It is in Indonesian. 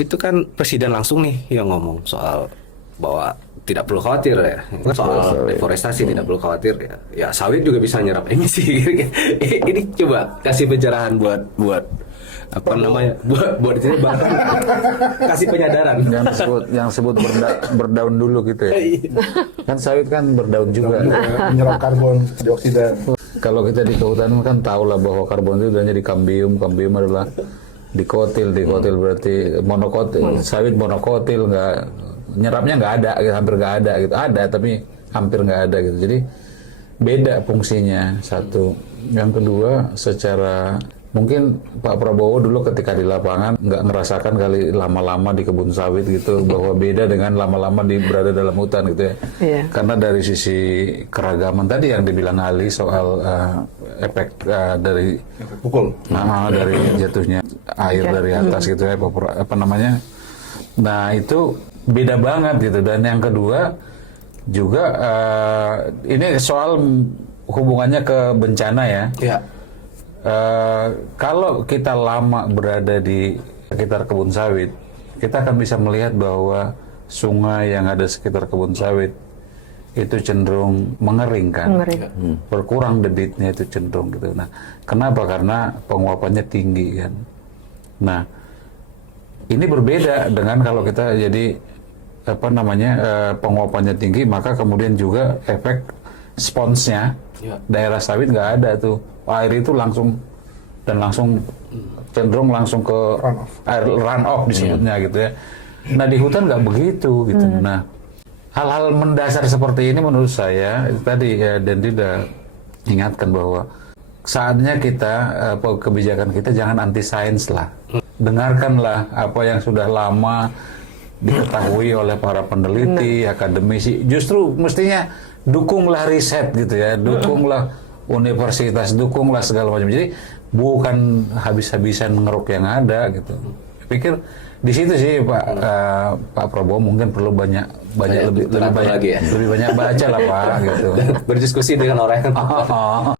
itu kan presiden langsung nih yang ngomong soal bahwa tidak perlu khawatir ya, soal deforestasi tidak perlu khawatir ya. Ya sawit juga bisa nyerap emisi. Ini coba kasih pencerahan buat apa namanya, buat itu bahkan kasih penyadaran. Yang sebut berdaun dulu gitu ya. Kan sawit kan berdaun juga. Menyerap karbon dioksida. Kalau kita di kehutanan kan tahu lah bahwa karbon itu adanya di kambium adalah dikotil berarti monokotil, sawit monokotil, nggak nyerapnya nggak ada, hampir nggak ada gitu, ada tapi hampir nggak ada gitu. Jadi beda fungsinya satu. Yang kedua, secara mungkin Pak Prabowo dulu ketika di lapangan nggak ngerasakan kali lama-lama di kebun sawit gitu bahwa beda dengan lama-lama berada dalam hutan gitu ya. Karena dari sisi keragaman tadi yang dibilang Ali soal efek dari Pukul. dari jatuhnya air dari atas gitu ya, apa namanya. Nah itu beda banget gitu. Dan yang kedua juga ini soal hubungannya ke bencana ya. Kalau kita lama berada di sekitar kebun sawit, kita akan bisa melihat bahwa sungai yang ada sekitar kebun sawit itu cenderung mengering kan, berkurang debitnya itu cenderung gitu. Nah, kenapa? Karena penguapannya tinggi kan. Nah, ini berbeda dengan kalau kita jadi apa namanya penguapannya tinggi, maka kemudian juga efek sponsnya daerah sawit nggak ada tuh, air itu langsung cenderung langsung ke air run off disebutnya gitu ya. Nah di hutan nggak begitu gitu. Nah hal-hal mendasar seperti ini menurut saya tadi ya, dan udah ingatkan bahwa saatnya kita kebijakan kita jangan anti sains lah. Dengarkanlah apa yang sudah lama diketahui oleh para peneliti, akademisi. Justru mestinya dukunglah riset gitu ya, dukunglah universitas, dukunglah segala macam. Jadi bukan habis-habisan mengeruk yang ada gitu. Saya pikir di situ sih Pak Prabowo mungkin perlu lebih banyak baca lah Pak gitu. Berdiskusi dengan orang yang